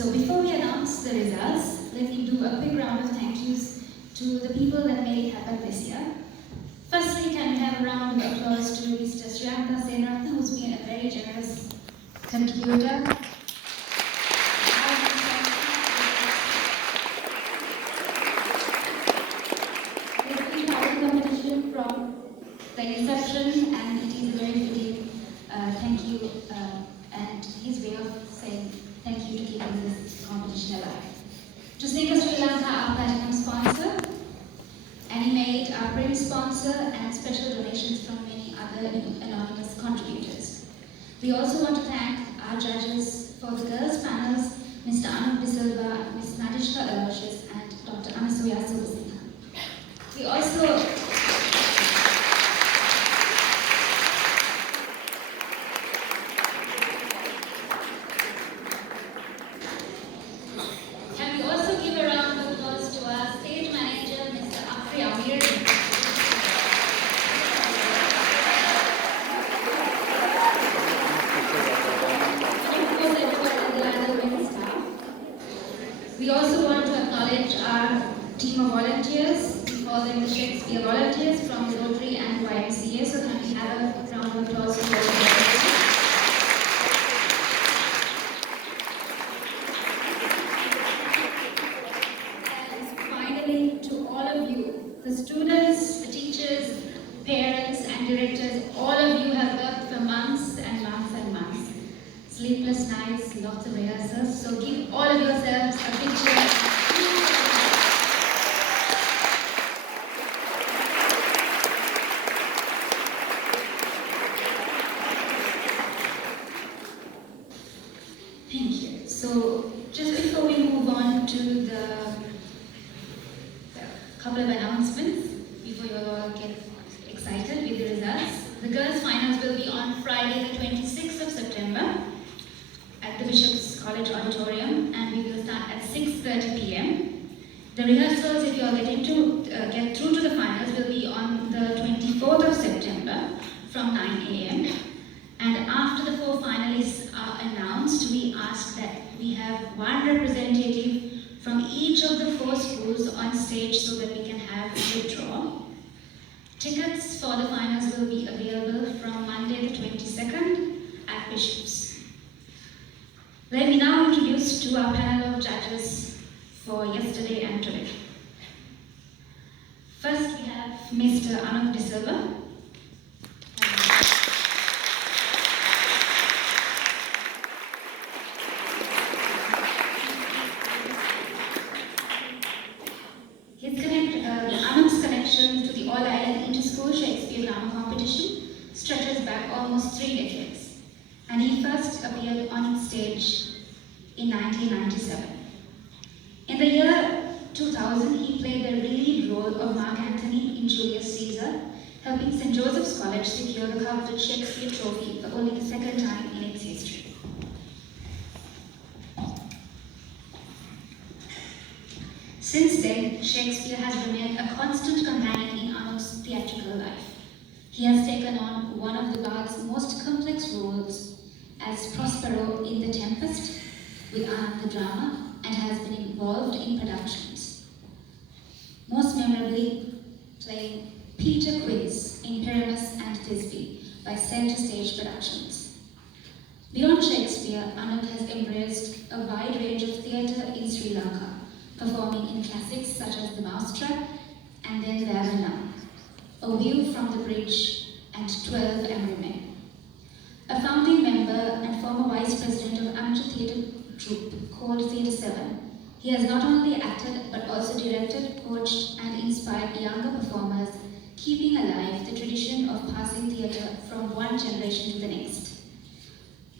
So before we announce the results, let me do a quick round of thank yous to the people that made it happen this year. Firstly, can we have a round of applause to Mr. Sri Lanka, who's been a very generous contributor. We've been part of the competition from the inception, and it is a very fitting thank you and his way of saying thank you to keeping this competition alive. To Sing Sri Lanka, our platinum sponsor, Animate, our print sponsor, and special donations from many other anonymous contributors. We also want to thank our judges for the girls' panels, Mr. Anuk, Silva, Ms. Nadishka, Aloysius, and Dr. Anasuya, Subasinghe. We also team of volunteers. We call them the Shakespeare volunteers from the Rotary and YMCA. So can we have a round of applause for them? And finally, to all of you, the students, the teachers, parents, and directors, all of you have worked for months and months and months. Sleepless nights, lots of rehearsals. So give all of yourselves a big cheer. Thank you. So, just before we move on to the couple of announcements, before you all get excited with the results, the girls' finals will be on Friday, the 26th of September at the Bishop's College Auditorium, and we will start at 6:30 p.m. The rehearsals, if you are getting to get through to the finals, will be on the 24th of September from 9 a.m. And after the 4 finalists are announced, we ask that we have one representative from each of the 4 schools on stage so that we can have a draw. Tickets for the finals will be available from Monday the 22nd at Bishop's. Let me now introduce to our panel of judges for yesterday and today. First we have Mr. Anuk Silva. Anuk's connection to the All-Ireland Inter-School Shakespeare Drama Competition stretches back almost 3 decades, and he first appeared on its stage in 1997. In the year 2000, he played the lead role of Mark Antony in Julius Caesar, helping St. Joseph's College secure the coveted Shakespeare Trophy for only the 2nd time in its history. Since then, Shakespeare has remained a constant companion in Anuk's theatrical life. He has taken on one of the bard's most complex roles as Prospero in The Tempest with Anuk the drama, and has been involved in productions. Most memorably, playing Peter Quince in Pyramus and Thisbe by Centre Stage Productions. Beyond Shakespeare, Anuk has embraced a wide range of theatre in Sri Lanka, performing in classics such as The Mousetrap and Then There and Now, A View from the Bridge, and 12 Angry Men. A founding member and former vice president of amateur theatre troupe called Theatre 7, he has not only acted but also directed, coached, and inspired younger performers, keeping alive the tradition of passing theatre from one generation to the next.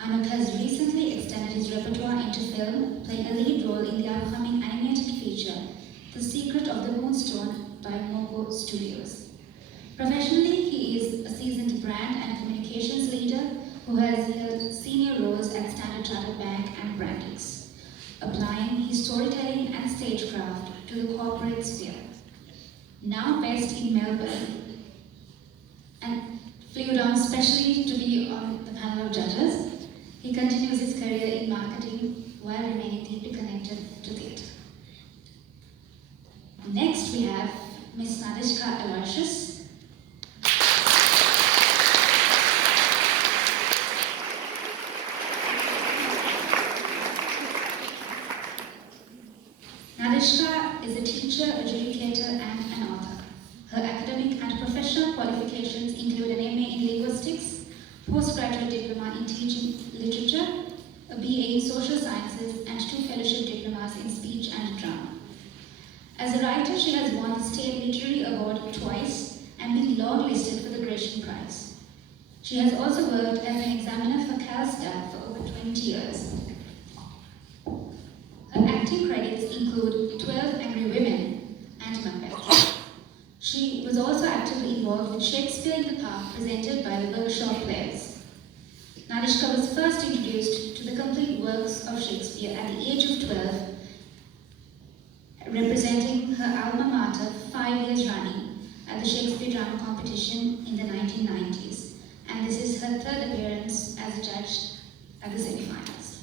Anuk has recently extended his repertoire into film, playing a lead role in the upcoming animated feature, The Secret of the Moonstone by Mogo Studios. Professionally, he is a seasoned brand and communications leader who has held senior roles at Standard Chartered Bank and Brandix, applying his storytelling and stagecraft to the corporate sphere. Now based in Melbourne, and flew down specially to be on the panel of judges, he continues his career in marketing while remaining deeply connected to theatre. Next we have Miss Nadishka Aloysius. Nadishka is a teacher, educator, and an author. Her academic and professional qualifications include an MA in Linguistics, postgraduate diploma in teaching literature, a BA in social sciences, and 2 fellowship diplomas in speech and drama. As a writer, she has won the State Literary Award twice and been longlisted for the Gratian Prize. She has also worked as an examiner for CalSTAT for over 20 years. Her acting credits include 12 Angry Women and Macbeth. She was also actively involved with Shakespeare in the Park, presented by the Workshop Players. Nadishka was first introduced to the complete works of Shakespeare at the age of 12, representing her alma mater 5 years running at the Shakespeare Drama Competition in the 1990s. And this is her 3rd appearance as a judge at the semi-finals.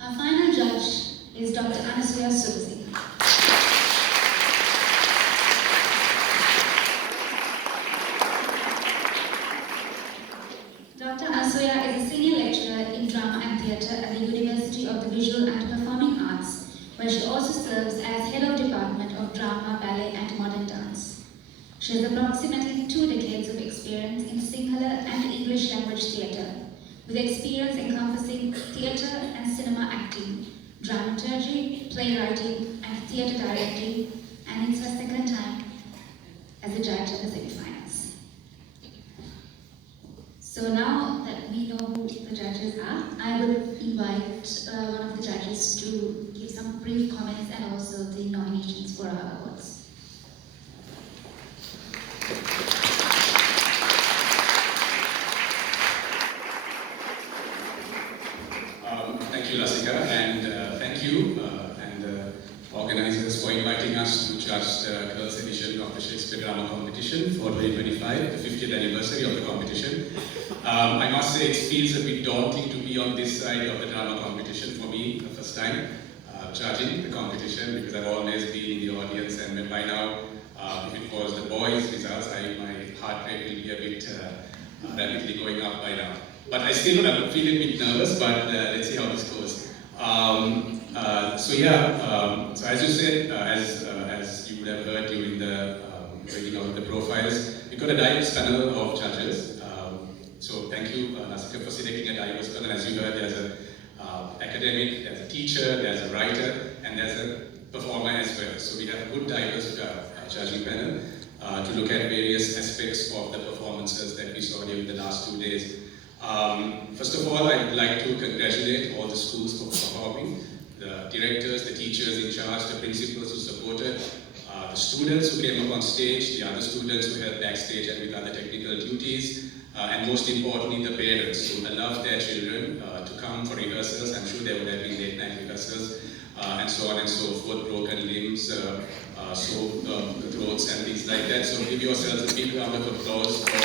Our final judge is Dr. Anasuya Subasinghe. Dr. Anasuya is a senior lecturer in drama and theatre at the University of the Visual and Performing Arts, where she also serves as head of Department of Drama, Ballet and Modern Dance. She has approximately 2 decades of experience in Sinhala and English language theatre, with experience encompassing theatre and cinema acting, dramaturgy, playwriting and theatre directing, and it's her 2nd time as a judge at the semi-finals. So now that we know who the judges are, I will invite one of the judges to give some brief comments and also the nominations for our awards. Thank you, Lasika, and thank you and the organizers for inviting us to judge the girls' edition of the Shakespeare Drama Competition for 2025, the 50th anniversary of the competition. I must say it feels a bit daunting to be on this side of the drama competition for me, the first time judging the competition, because I've always been in the audience, and by now, if it was the boys' results, my heart rate will be a bit rapidly going up by now. But I still am feeling a bit nervous, but let's see how this goes. So as you said, as you would have heard during the reading out the profiles, we got a diverse panel of judges. So thank you, Nasika, for selecting a diverse panel. As you heard, there's an academic, there's a teacher, there's a writer, and there's a performer as well. So we have a good diverse judging panel to look at various aspects of the performances that we saw during the last 2 days. First of all, I would like to congratulate all the schools for performing, the directors, the teachers in charge, the principals who supported, the students who came up on stage, the other students who helped backstage and with other technical duties, and most importantly, the parents who allowed their children to come for rehearsals. I'm sure there would have been late night rehearsals, and so on and so forth, broken limbs, sore throats and things like that. So give yourselves a big round of applause for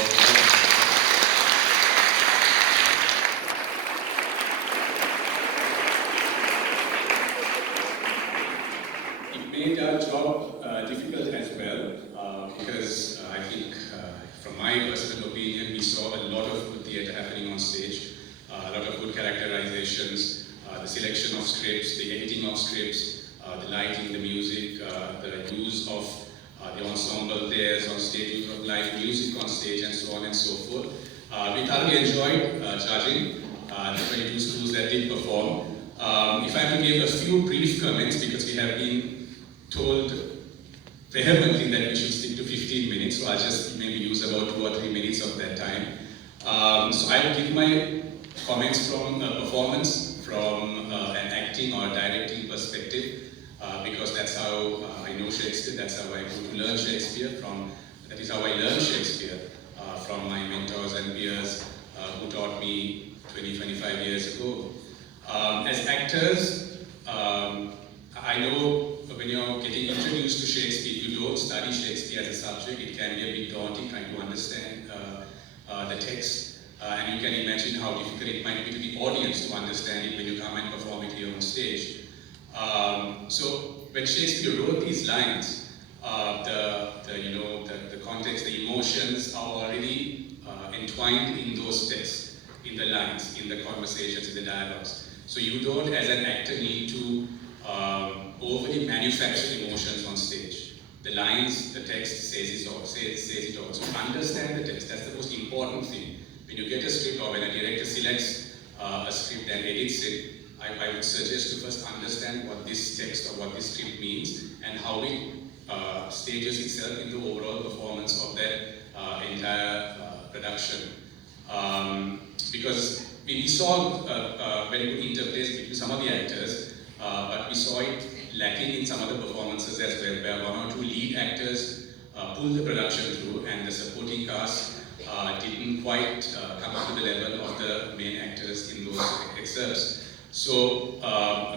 made our job difficult as well, because I think, from my personal opinion, we saw a lot of good theatre happening on stage, a lot of good characterizations, the selection of scripts, the editing of scripts, the lighting, the music, the use of the ensemble players on stage, use of live music on stage, and so on and so forth. We thoroughly enjoyed judging the 22 schools that did perform. If I have to give a few brief comments, because we have been told vehemently that we should stick to 15 minutes, so I'll just maybe use about 2 or 3 minutes of that time. So I will give my comments from a performance, from an acting or directing perspective, because that's how I know Shakespeare, that's how I go to learn Shakespeare, that is how I learn Shakespeare, from my mentors and peers who taught me 20-25 years ago. As actors, I know when you're getting introduced to Shakespeare, you don't study Shakespeare as a subject. It can be a bit daunting trying to understand the text. and you can imagine how difficult it might be to the audience to understand it when you come and perform it here on stage. So when Shakespeare wrote these lines, the context, the emotions are already entwined in those texts, in the lines, in the conversations, in the dialogues. So you don't, as an actor, need to overly manufacture emotions on stage. The lines, the text says it all. So understand the text. That's the most important thing. When you get a script, or when a director selects a script and edits it, I would suggest to first understand what this text or what this script means and how it stages itself in the overall performance of that entire production. Because we saw very good interplays between some of the actors, but we saw it lacking in some of the performances as well, where one or two lead actors pulled the production through and the supporting cast didn't quite come up to the level of the main actors in those excerpts. So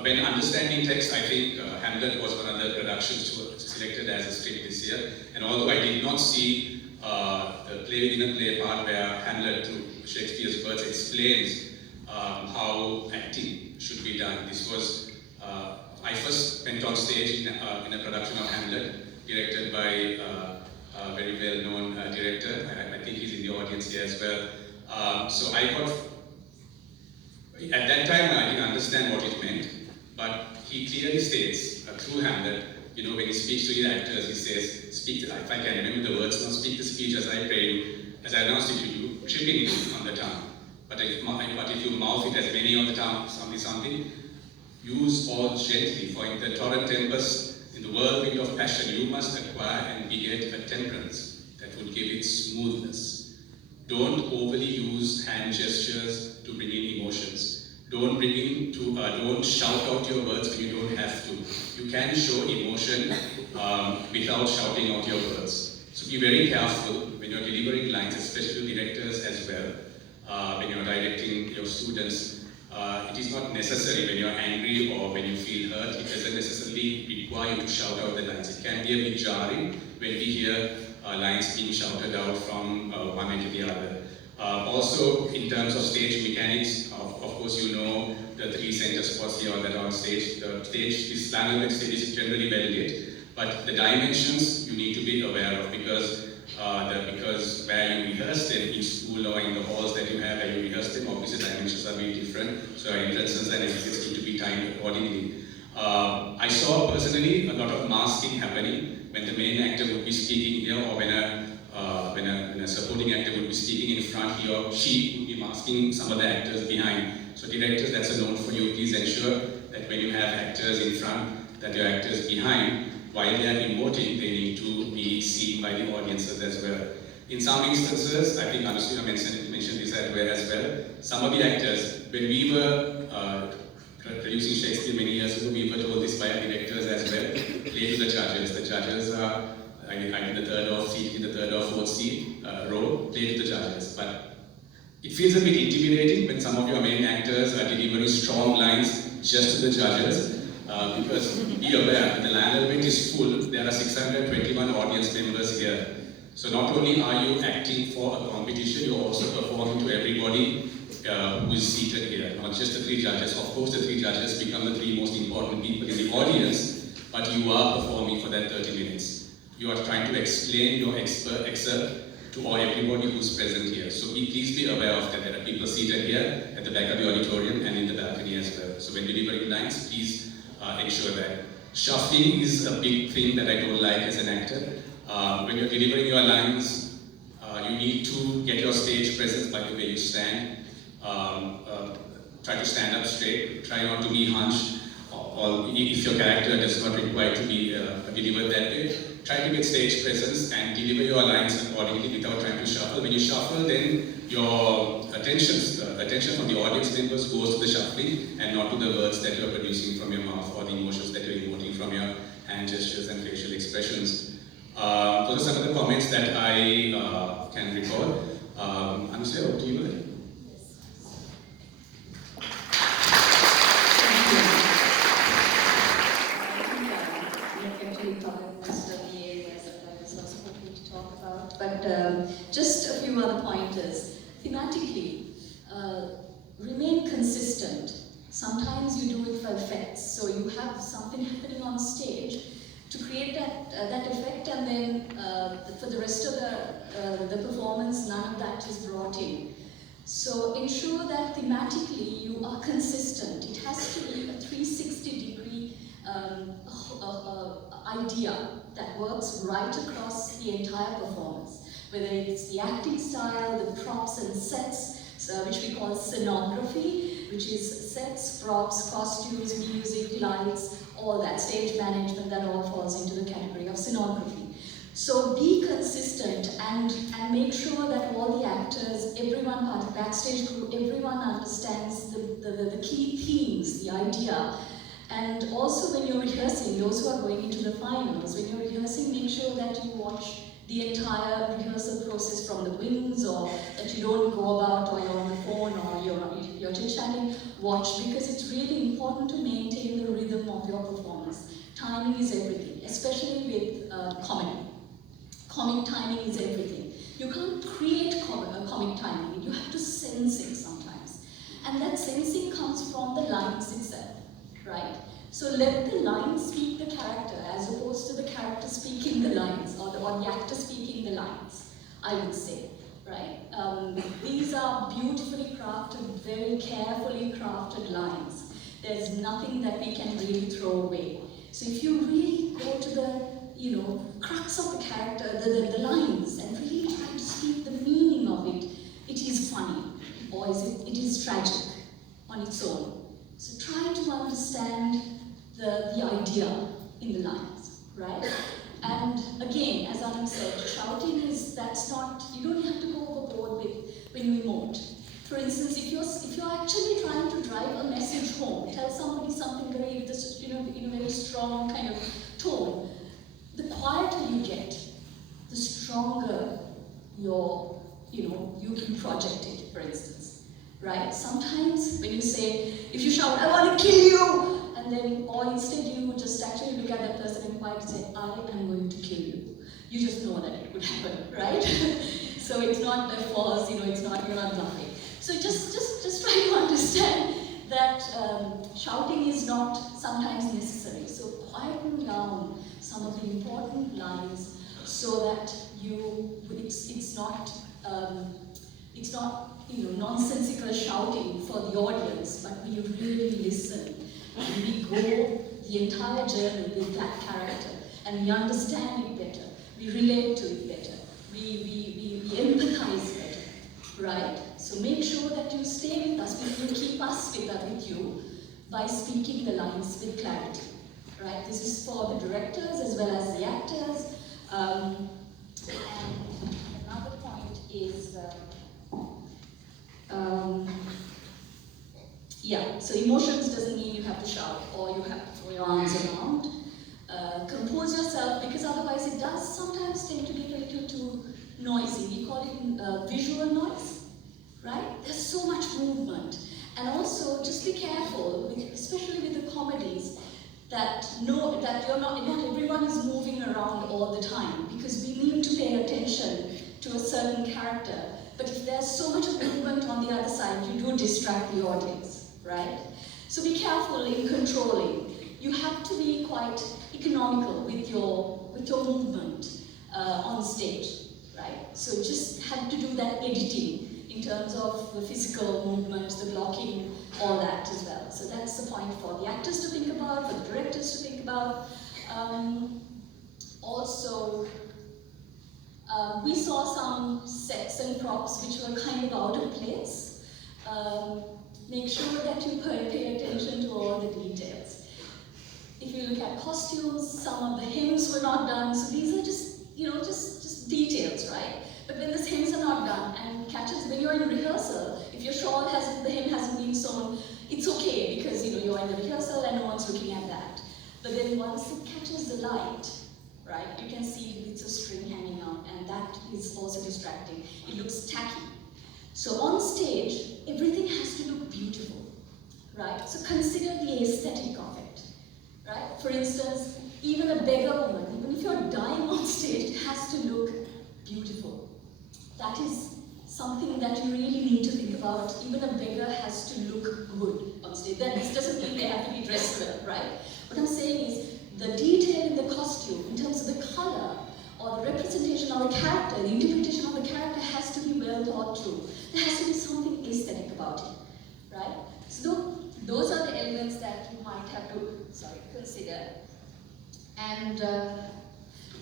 when understanding text, I think Hamlet was one of the productions selected as a script this year. And although I did not see the play within a play part where Hamlet, through Shakespeare's words, explains how acting should be done. This was, I first went on stage in a production of Hamlet, directed by a very well-known director. I think he's in the audience here as well. So I got, at that time I didn't understand what it meant, but he clearly states through Hamlet, when he speaks to his actors, he says, speak, if I can remember the words now, speak the speech as I pray you, as I announced it to you, tripping it on the tongue. But if you mouth it as many on the tongue, something, use all gently, for in the torrent tempest, in the whirlwind of passion, you must acquire and beget a temperance that will give it smoothness. Don't overly use hand gestures to bring in emotions. Don't shout out your words when you don't have to. You can show emotion without shouting out your words. So be very careful when you're delivering lines, especially to directors as well, when you're directing your students. It is not necessary when you're angry or when you feel hurt. It doesn't necessarily require you to shout out the lines. It can be a bit jarring when we hear lines being shouted out from one end to the other. Also, in terms of stage mechanics, of course you know the three center spots here that are on stage. The stage, this Lionel Wendt stage is generally well lit, but the dimensions you need to be aware of because where you rehearse them in school or in the halls that you have where you rehearse them, obviously dimensions are very different, so entrances and exits need to be timed accordingly. I saw personally a lot of masking happening when the main actor would be speaking here, or when a supporting actor would be speaking in front, he or she would be masking some of the actors behind. So directors, that's a note for you. Please ensure that when you have actors in front, that your actors behind, while they are emoting, they need to be seen by the audiences as well. In some instances, I think Anasuya mentioned this as well, some of the actors, when we were producing Shakespeare many years ago, we were told this by our directors as well, play to the judges. The judges are in the third or fourth seat row, play to the judges. But it feels a bit intimidating when some of your main actors are delivering strong lines just to the judges. Because be aware, when the Lionel Wendt is full, there are 621 audience members here. So not only are you acting for a competition, you're also performing to everybody who is seated here, not just the three judges. Of course, the three judges become the three most important people in the audience, but you are performing for that 30 minutes. You are trying to explain your excerpt to everybody who's present here. So please be aware of that. There are people seated here at the back of the auditorium and in the balcony as well. So when delivering lines, please ensure that. Shuffling is a big thing that I don't like as an actor. When you're delivering your lines, you need to get your stage presence by the way you stand. Try to stand up straight, try not to be hunched, or if your character does not require to be delivered that way, try to get stage presence and deliver your lines accordingly without trying to shuffle. When you shuffle, then your attention from the audience members goes to the shuffling and not to the words that you're producing from your mouth or the emotions that you're emoting from your hand gestures and facial expressions. Those are some of the comments that I can recall. Anasuya, over to you. But just a few other pointers. Thematically, Sometimes you do it for effects, so you have something happening on stage to create that effect, and then for the rest of the performance, none of that is brought in. So ensure that thematically you are consistent. It has to be a 360-degree idea that works right across the entire performance, whether it's the acting style, the props and sets, which we call scenography, which is sets, props, costumes, music, lights, all that, stage management, that all falls into the category of scenography. So be consistent and make sure that all the actors, everyone, part of the backstage crew, everyone understands the key themes, the idea. And also when you're rehearsing, those who are going into the finals, when you're rehearsing, make sure that you watch the entire rehearsal process from the wings, or that you don't go about, or you're on the phone, or you're chit-chatting. Watch, because it's really important to maintain the rhythm of your performance. Timing is everything, especially with comedy. Comic timing is everything. You can't create comic timing, you have to sense it sometimes. And that sensing comes from the lines itself, right? So let the lines speak the character, as opposed to the character speaking the lines, or the actor speaking the lines, I would say, right? These are beautifully crafted, very carefully crafted lines. There's nothing that we can really throw away. So if you really go to the crux of the character, the lines, and really try to speak the meaning of it, it is funny, or it is tragic on its own. So try to understand the idea in the lines, right? And again, as Anuk said, shouting that's not, you don't have to go overboard with when you emote. For instance, if you're actually trying to drive a message home, tell somebody something very, in a very strong kind of tone, the quieter you get, the stronger you can project it, for instance, right? Sometimes when you say, if you shout, I want to kill you, and then, or instead you just actually look at that person and quietly say, I am going to kill you. You just know that it would happen, right? So it's not a false, it's not, you're not bluffing. So just try to understand that shouting is not sometimes necessary. So quieten down some of the important lines so that it's not nonsensical shouting for the audience, but we really listen and we go the entire journey with that character, and we understand it better, we relate to it better, we empathize better, right? So make sure that you stay with us, you keep us with you by speaking the lines with clarity. Right? This is for the directors as well as the actors. And another point is, so emotions doesn't mean you have to shout or you have to throw your arms around. Compose yourself, because otherwise it does sometimes tend to get a little too noisy. We call it visual noise, right? There's so much movement. And also, just be careful, especially with the comedies, that not everyone is moving around all the time, because we need to pay attention to a certain character. But if there's so much movement on the other side, you do distract the audience, right? So be careful in controlling. You have to be quite economical with your movement on stage, right? So just have to do that editing in terms of the physical movements, the blocking, all that as well. So that's the point for the actors to think about, for the directors to think about. Also, we saw some sets and props which were kind of out of place. Make sure that you pay attention to all the details. If you look at costumes, some of the hymns were not done, so these are just details, right? But when the hymns are not done and catches, when you're in rehearsal, if your shawl the hymn hasn't been sewn, it's okay, because you're in the rehearsal and no one's looking at that. But then once it catches the light, right, you can see bits of string hanging out, and that is also distracting. It looks tacky. So on stage, everything has to look beautiful, right? So consider the aesthetic of it, right? For instance, even a beggar woman, even if you're dying on stage, it has to look beautiful. That is something that you really need to think about. Even a beggar has to look good on stage. Then this doesn't mean they have to be dressed well, right? What I'm saying is the detail in the costume, in terms of the color, or the representation of the character, the interpretation of the character has to be well thought through. There has to be something aesthetic about it, right? So those are the elements that you might have to, consider. And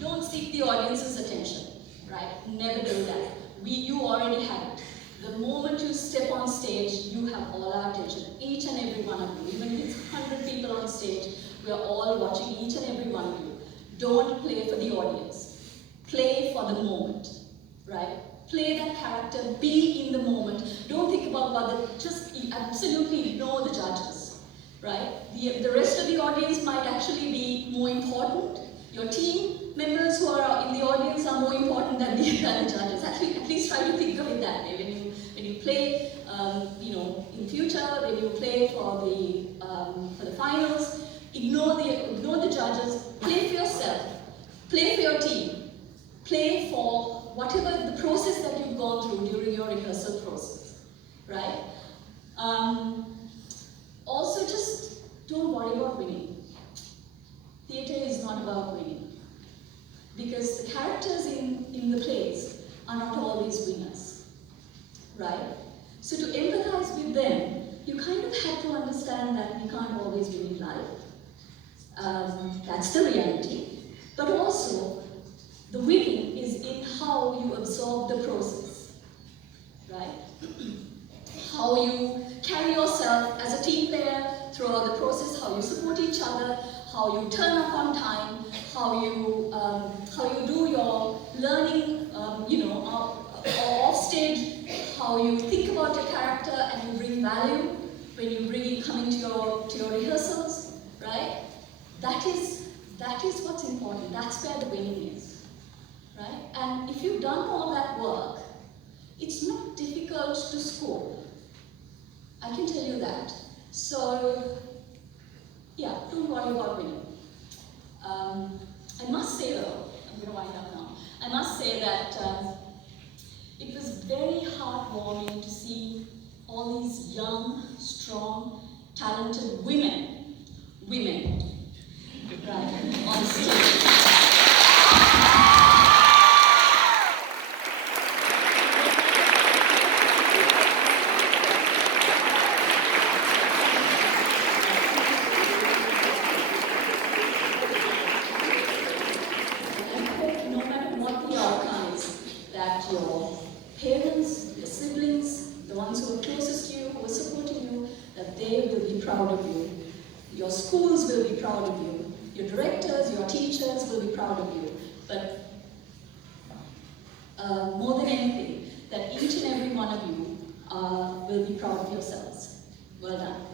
don't seek the audience's attention, right? Never do that. You already have it. The moment you step on stage, you have all our attention, each and every one of you. Even if it's 100 people on stage, we are all watching each and every one of you. Don't play for the audience. Play for the moment, right? Play that character, be in the moment. Don't think about just absolutely ignore the judges, right? The rest of the audience might actually be more important. Your team members who are in the audience are more important than the judges. Actually, at least try to think of it that way. When you play, in future, when you play for the finals, ignore the judges. Play for yourself. Play for your team. Play for whatever the process that you've gone through during your rehearsal process, right? Also, just don't worry about winning. Theatre is not about winning, because the characters in the plays are not always winners, right? So to empathize with them, you kind of have to understand that we can't always win in life. That's the reality. But also, the winning is in how you absorb the process, right? How you carry yourself as a team player throughout the process, how you support each other, how you turn up on time, how you do your learning, off stage, how you think about your character and you bring value when you coming to your rehearsals, right? That is what's important. That's where the winning is, right? And if you've done all that work, it's not difficult to score. I can tell you that. So, yeah, don't worry about winning. I must say though, I'm going to wind up now. I must say that it was very heartwarming to see all these young, strong, talented women, right, on stage. Your parents, your siblings, the ones who are closest to you, who are supporting you, that they will be proud of you. Your schools will be proud of you. Your directors, your teachers will be proud of you. But more than anything, that each and every one of you will be proud of yourselves. Well done.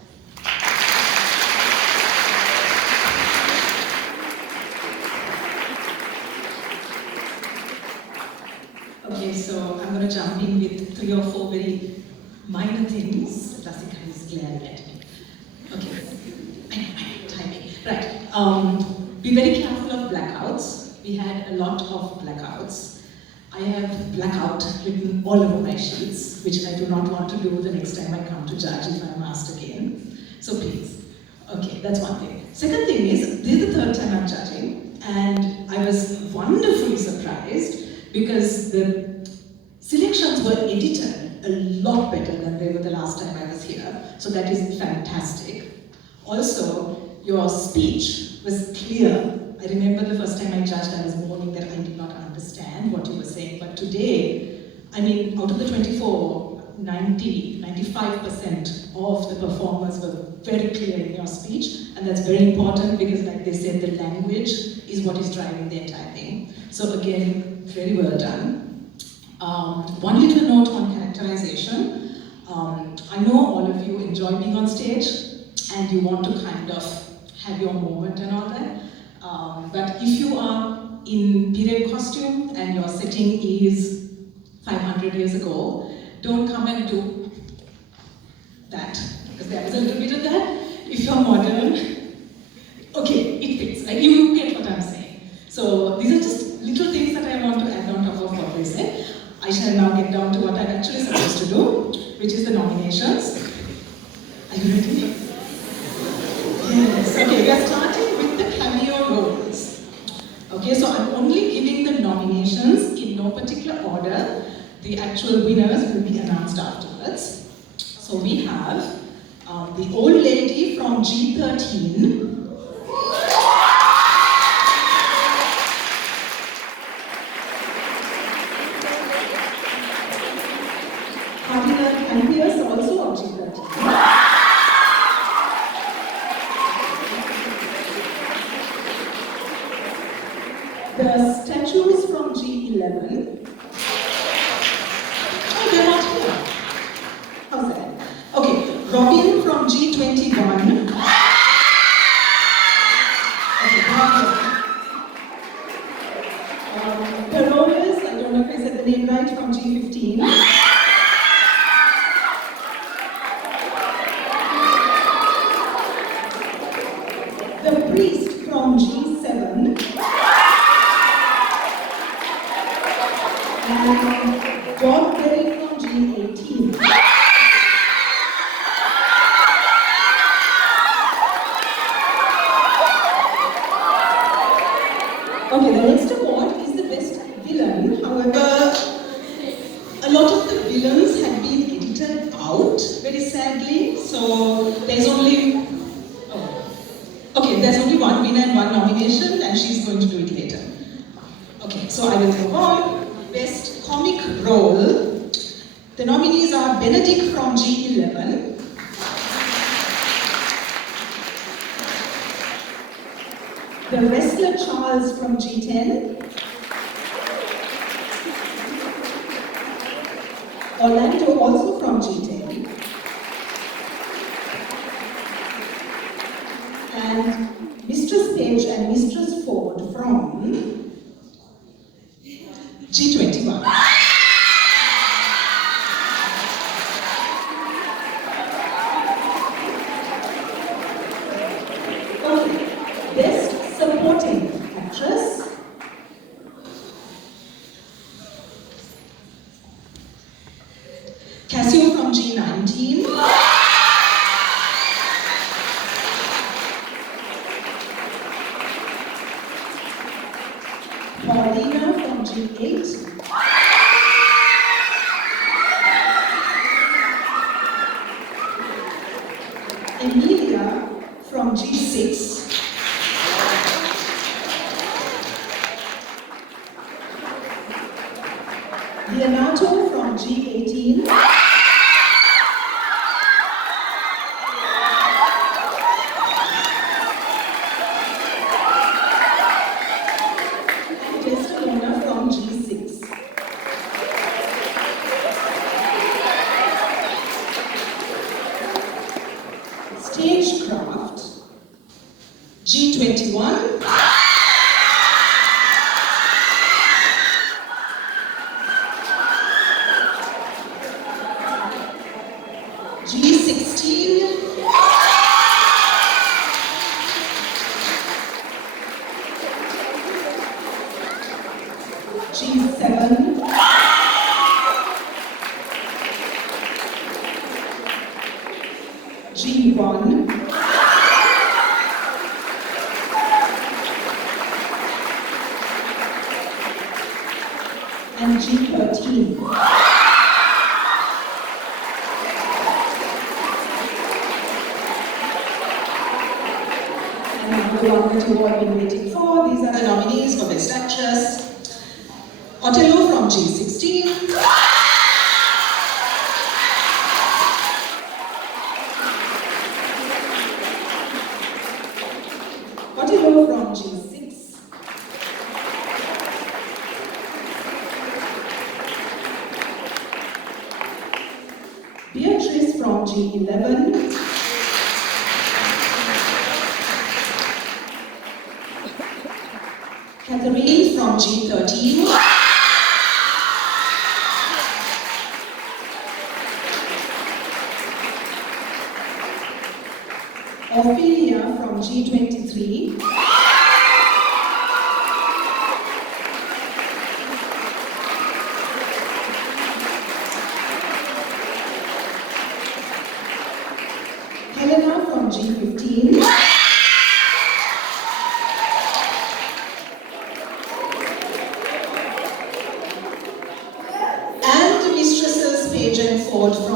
Okay, so I'm going to jump in with 3 or 4 very minor things. Rasika is glaring at me. Okay, timing. Right, be very careful of blackouts. We had a lot of blackouts. I have blackout written all over my sheets, which I do not want to do the next time I come to judge if I'm asked again. So please. Okay, that's one thing. Second thing is, this is the 3rd time I'm judging, and I was wonderfully surprised because the selections were edited a lot better than they were the last time I was here. So that is fantastic. Also, your speech was clear. I remember the first time I judged, I was mourning that I did not understand what you were saying. But today, I mean, out of the 24, 95% of the performers were very clear in your speech. And that's very important because, like they said, the language is what is driving the entire thing. So again, very well done. One little note on characterization. I know all of you enjoy being on stage and you want to kind of have your moment and all that. But if you are in period costume and your setting is 500 years ago, don't come and do that, because there is a little bit of that. If you're modern, okay, it fits. Like, you get what I'm saying. So these are just little things that I want to add on top of what they said. I shall now get down to what I'm actually supposed to do, which is the nominations. Are you ready? Okay, so I'm only giving the nominations in no particular order. The actual winners will be announced afterwards. So we have the old lady from G13. Also of G13. The statues from G11. Oh, they're not here. How's that? Okay, Robin from G21. Okay, Carolus, I don't know if I said the name right, from G15. The priest from G7. And John Berry from G18. Okay, the next award is the best villain. However, a lot of the villains had been edited out, very sadly. So there's only there's only one winner and one nomination, and she's going to do it later. Okay, so I will move on. Best comic role. The nominees are Benedict from G11, the wrestler Charles from G10, Orlando also from G10, and Mistress Page and Mistress Ford from G21. Okay, best supporting actress. Cassio from G19. Paulina from G8. Emilia from G6. Leonardo from G18. And Desdemona from G6. Stagecraft, G21. G16. G7. G1. And G13. The one that you all been waiting for. These are the nominees for Best Actress. Otello from G16. Otello from G6. Beatrice from G11. Catherine from G13. Ophelia from G23. Helena from G15.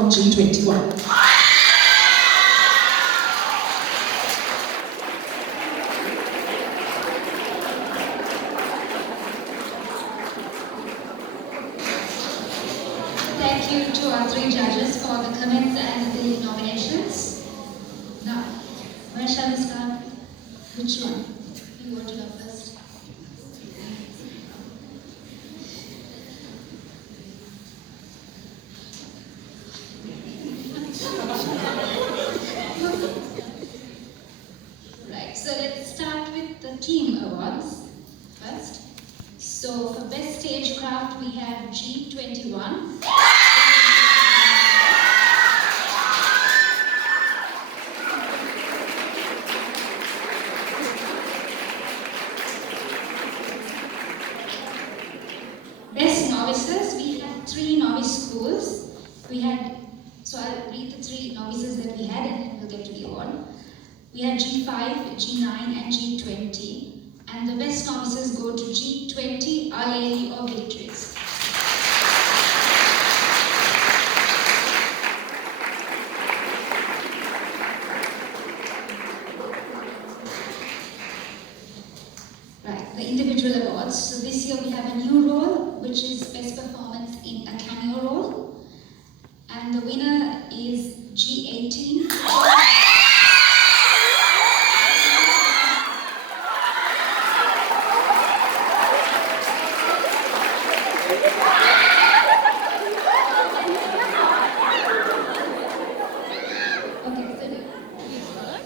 from G21. Thank you to our three judges for the comments and the nominations. Now, where shall we start? Which one? You want to go first? Right, so let's start with the team awards first. So for best stagecraft we have G21. Best novices, we had 3 novice schools. So I'll read the 3 novices that we had and then we'll get to the award. We had G5, G9 and G20. And the best novices go to G20, Our Lady of Victories. Right, the individual awards. So this year we have a new role, which is best performance in a cameo role. And the winner is G18.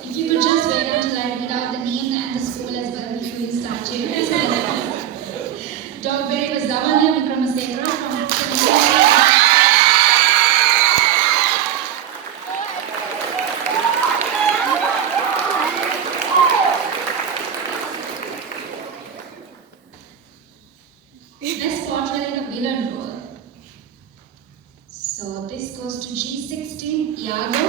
If you could just wait until I read out the name and the school as well before you start cheering. Dogberry was Zavanya Vikramasekara from Best portrait in a villain role. So this goes to G16, Iago.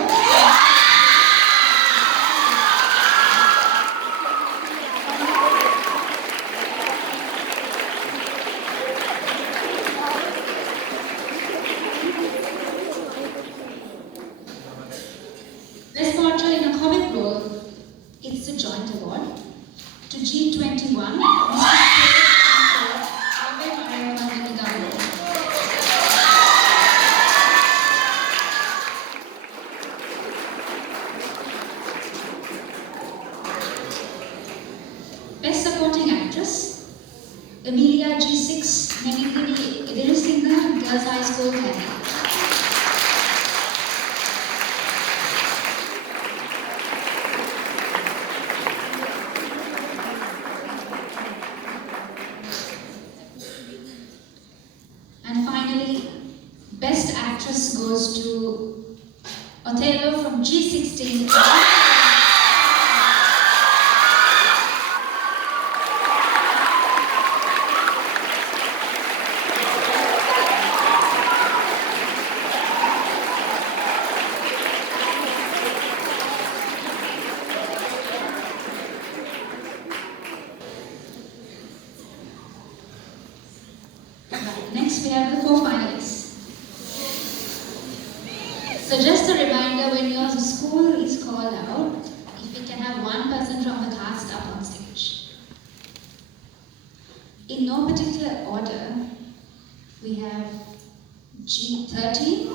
Best portrait in a comic role, it's a joint award. To G21, Best supporting actress, Emilia G6, Nemindini Idrisingha, Girls High School, Canada. And finally, Best Actress goes to Othello from G16. Next, we have the 4 finalists. So just a reminder, when your school is called out, if we can have one person from the cast up on stage. In no particular order, we have G13.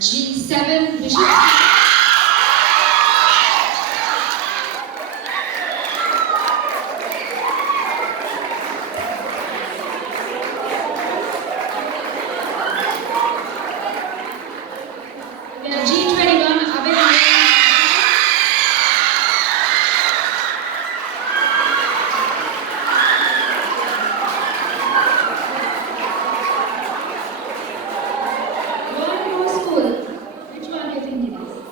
G7, Bishop. We have G21, Abhay. One more school. Which one do you think it is?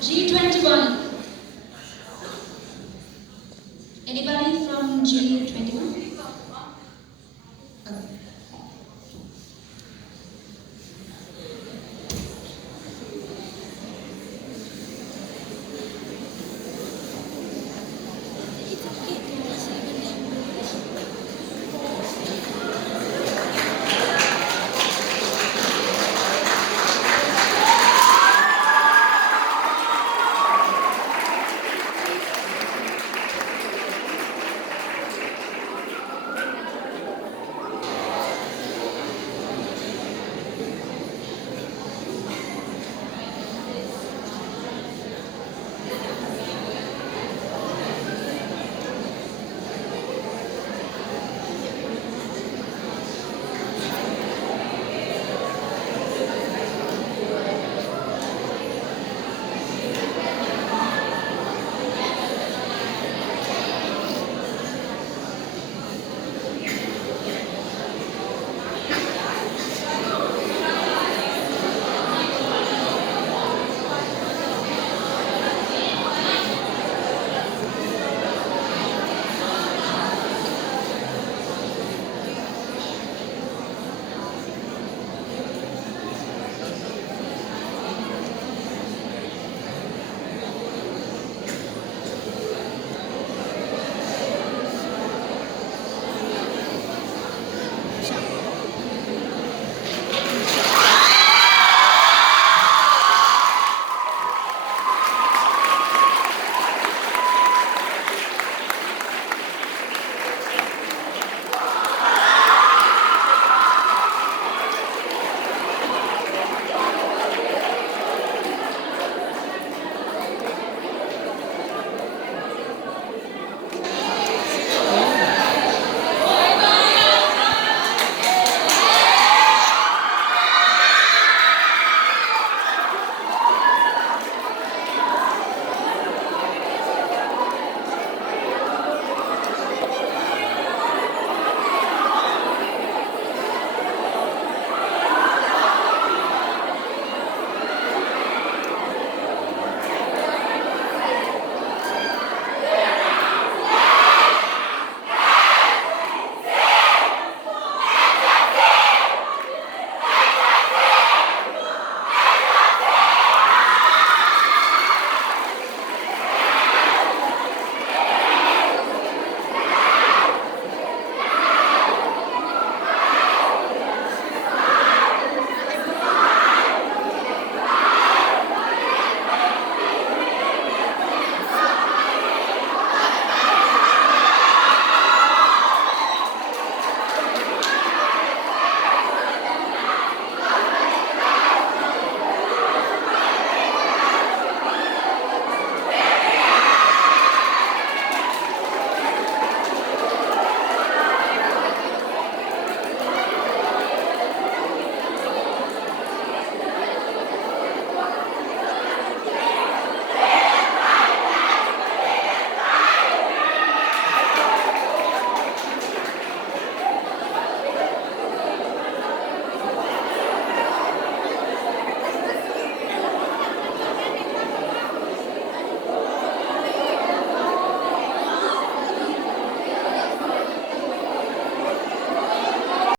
G21. Anybody from G21?